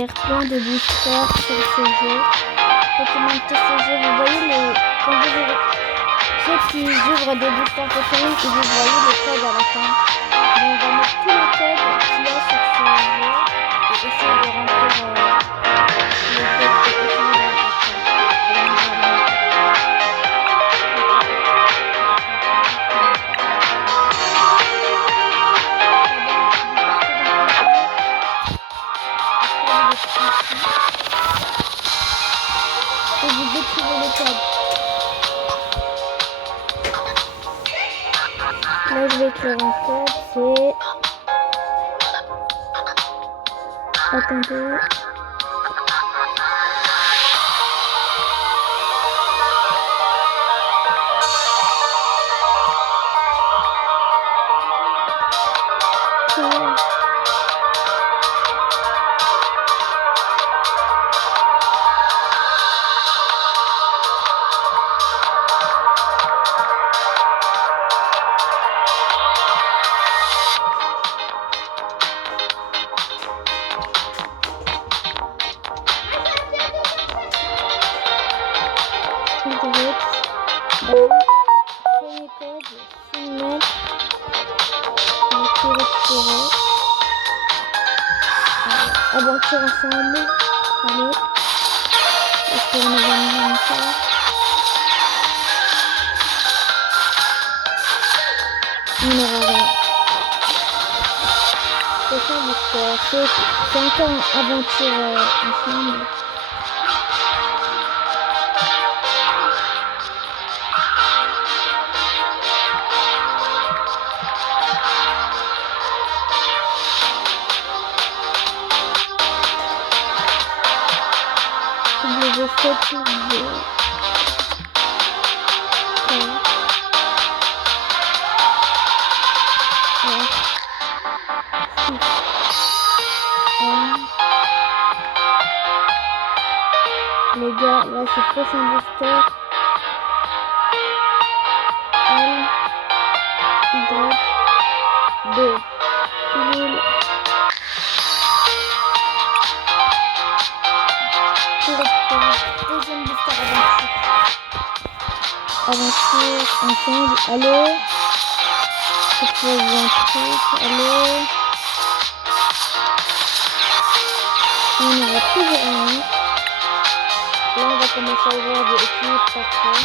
ouvrir plein de boosters sur ce jeu. Pokémon TCG, vous voyez quand vous ouvrez, ceux qui ouvrent des boosters Pokémon, et vous voyez le code à la fin. Donc on va mettre tous les codes qu'il y a sur ce jeu et essayer de remplir le code de utilisateur. Et vous écrivez le code. Là, je vais écrire un code, c'est... Attendez. Premier code, soumettre, retirer, aventure ensemble, allez, est-ce qu'on va mettre ça? On aura rien. C'est ça l'histoire, c'est encore aventure ensemble. Je fais tout bien. Les gars, là c'est prochain booster. L, Y, B. Deuxième booster aventure ensemble, allez, c'est pour un truc, allez, on aura toujours un, là on va commencer à ouvrir des équipes après.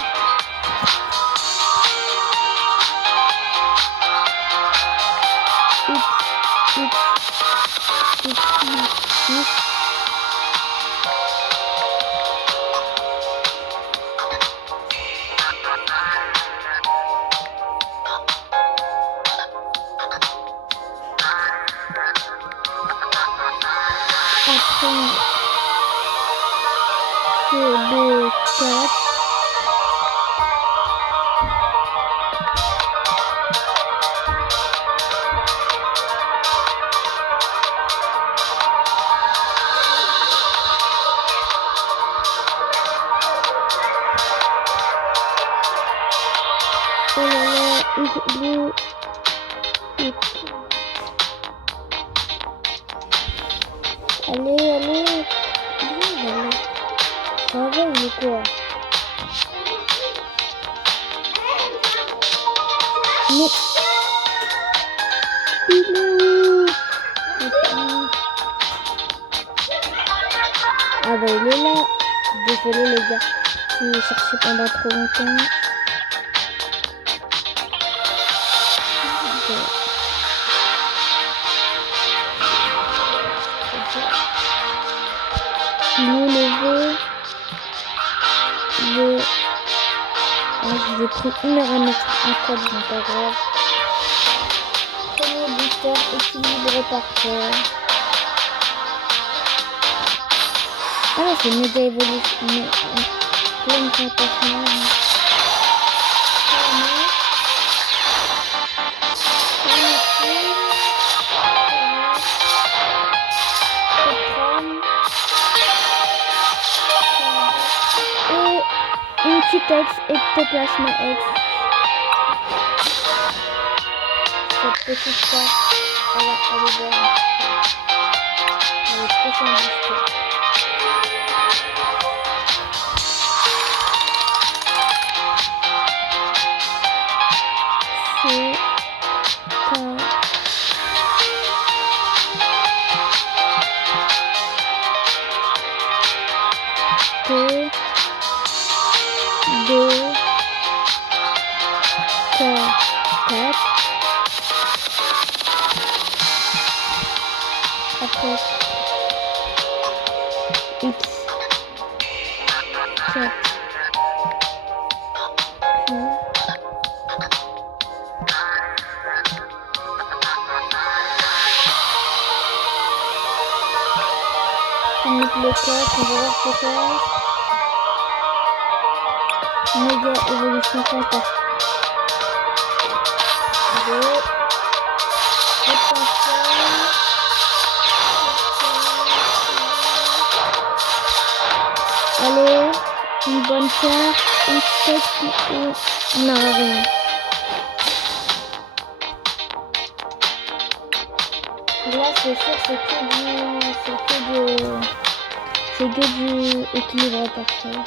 Après, c'est B4. Oh là là, allez, allez. Ça va ou quoi? Mais... il est où? Ah bah il est là. Désolé les gars, j'ai cherché pendant trop longtemps. Nous lever. J'ai pris 1 heure à mettre un code, donc pas grave. Premier booster équilibré parfait. Ah non, c'est méga évolution. Plein de fantasmes. Une petite ectoplasma X. Cette petite carte, elle est bonne. Elle le prochain booster. Après X 4 on met le 4, on va voir ce faire. Méga évolution fantastique. 2 allez, une bonne carte, une tête ou on n'a rien. Là c'est sûr c'est que du équilibre parfait.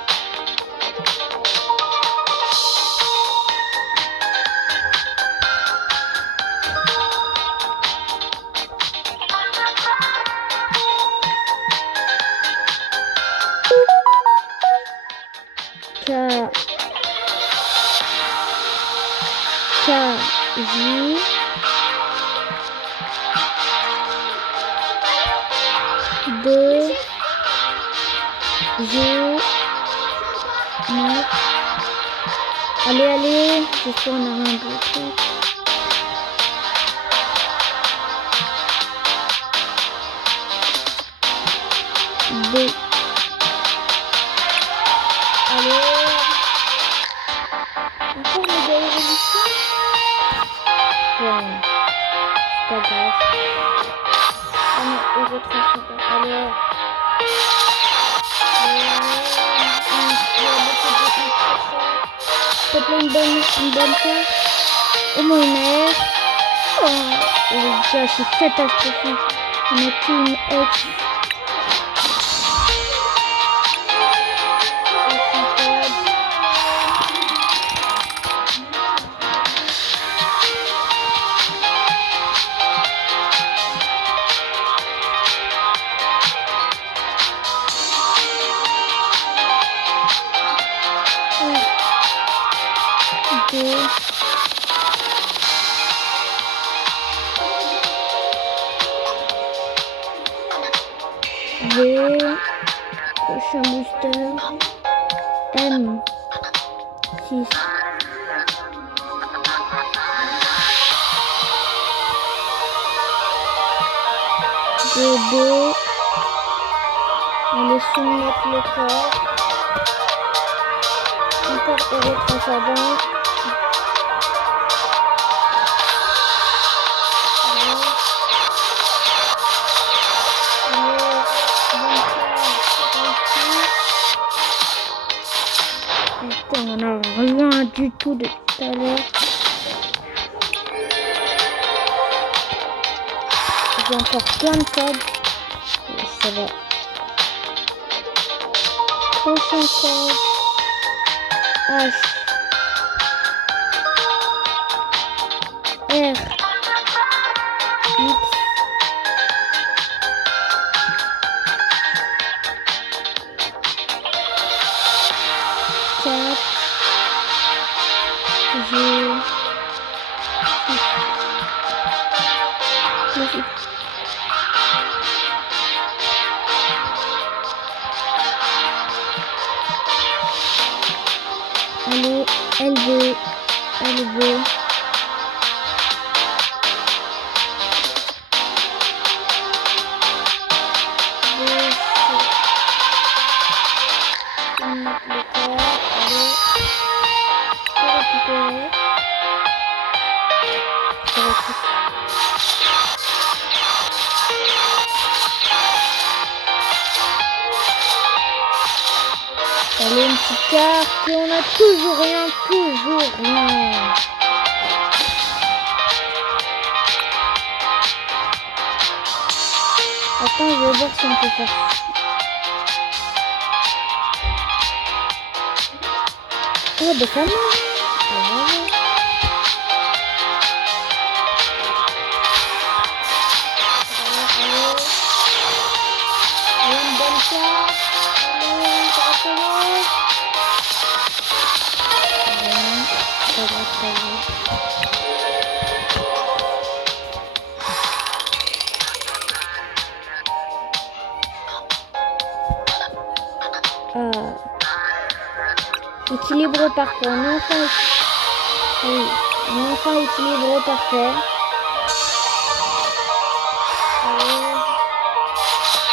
J 2 J 9 allez, c'est sûr on a un beau truc. B allez encore une belle évolution. Ouais, c'est pas grave. Ah non, il retrace pas. Allez. S'il te plaît, une bonne carte. Au moins une air. Oh, les gars, c'est catastrophique. On a plus une X. V, prochain booster, M, 6, DB, on les soumettre le corps, encore retrace avant. On n'a rien du tout de tout à l'heure. J'ai encore plein de codes. Ça va. Prochain code. H. R. X. Allez, LV. Allez, une petite carte et on a toujours rien. Attends, je vais voir si on peut faire. Oh, bah ça marche. Allez, une bonne carte. Allez, ça va. Ça va. Équilibre parfait. On est enfin équilibre parfait. Allez,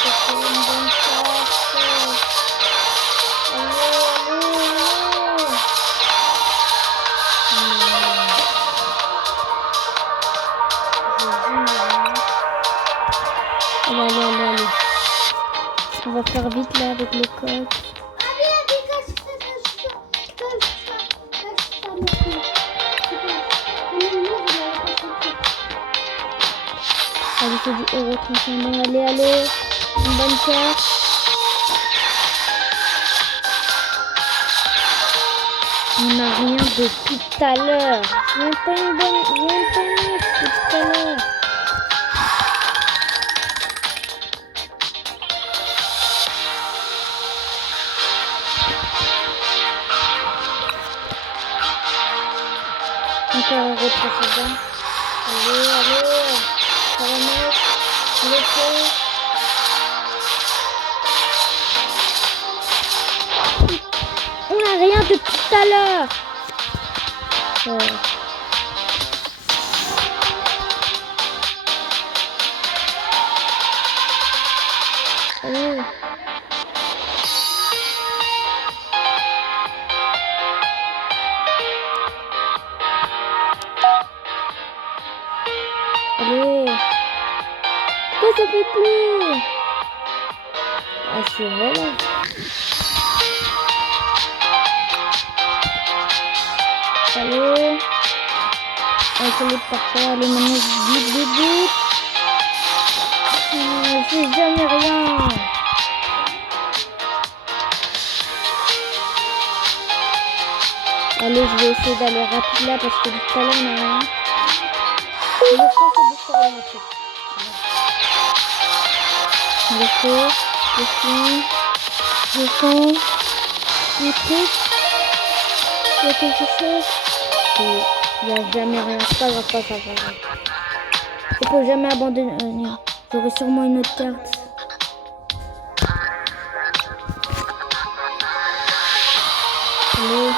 c'est une bonne carte. Allez. Allez. On va faire vite là avec les codes. Allez, c'est du euro 35. Bon, allez. Une bonne carte. On n'a rien depuis tout à l'heure. J'ai pas une bonne depuis tout à l'heure. Encore un retrocédant. Allez. Ça va mettre. Le feu. On n'a rien depuis tout à l'heure. Allez. Pourquoi ça fait plus? Ah, c'est voilà. Allez. Allez, parfait. Allez, maintenant, vite. C'est jamais rien. Allez, je vais essayer d'aller rapide là parce que tout à l'heure, on n'a rien. Le feu, le fond, le truc, il y a quelque chose. Il n'y a jamais rien, c'est pas grave, ça. Il faut jamais abandonner. J'aurai sûrement une autre carte. Allez.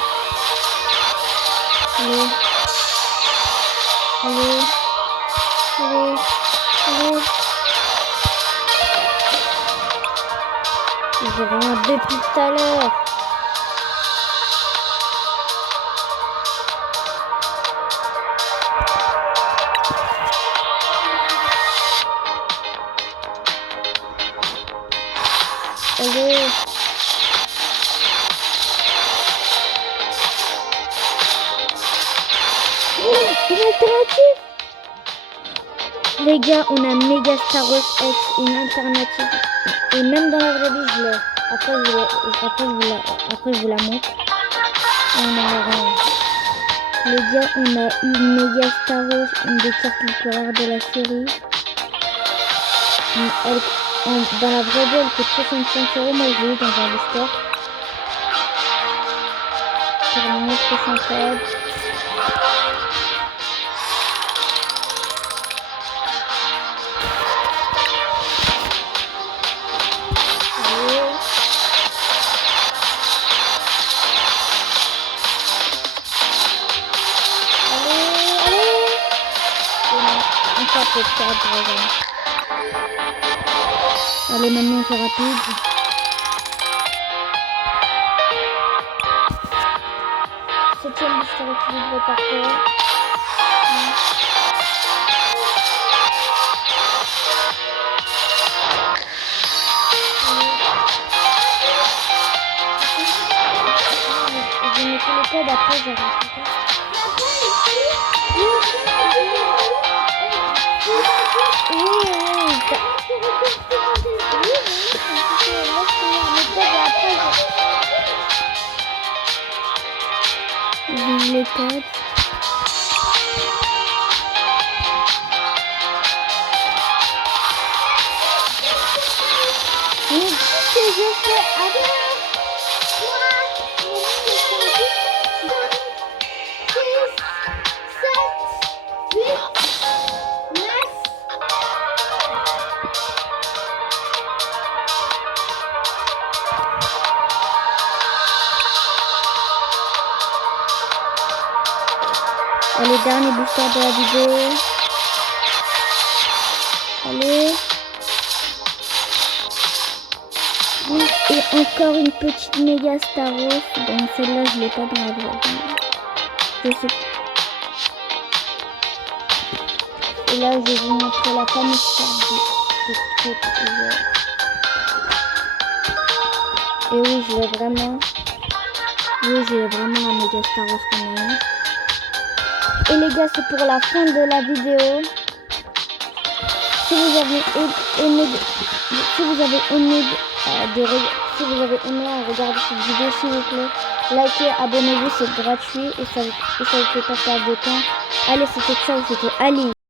J'ai rien depuis tout à l'heure. Allez. Une alternative. Les gars, on a Mega Star Wars X, une alternative. Et même dans la vraie vie, je l'ai. Après, je vous la montre. On a rien. Les gars, on a eu Mega Star Wars, une des cartes les plus rares de la série. Dans la vraie vie, elle coûte 65 €. Moi, je l'ai eu dans un booster. Pour un autre 60. Allez, maintenant c'est rapide. Septième booster équilibré parfait. Je vais mettre le code après, je vais iPad. Mais qu'est-ce que je fais avec moi? 6, 7, 8, 9. Allez, dernier booster de la vidéo. Allez. Oui, et encore une petite méga Staros. Bon, celle-là, je l'ai pas dans la vraie vie. Je sais. Et là, je vais vous montrer la fameuse carte de truc ouvert. Et oui, je l'ai vraiment. Oui, j'ai vraiment la méga Staros quand même. Et les gars, c'est pour la fin de la vidéo. Si vous avez aimé, si vous avez aimé regarder cette vidéo, s'il vous plaît, likez, abonnez-vous, c'est gratuit et ça vous fait pas perdre de temps. Allez, c'était ça, c'était Ali.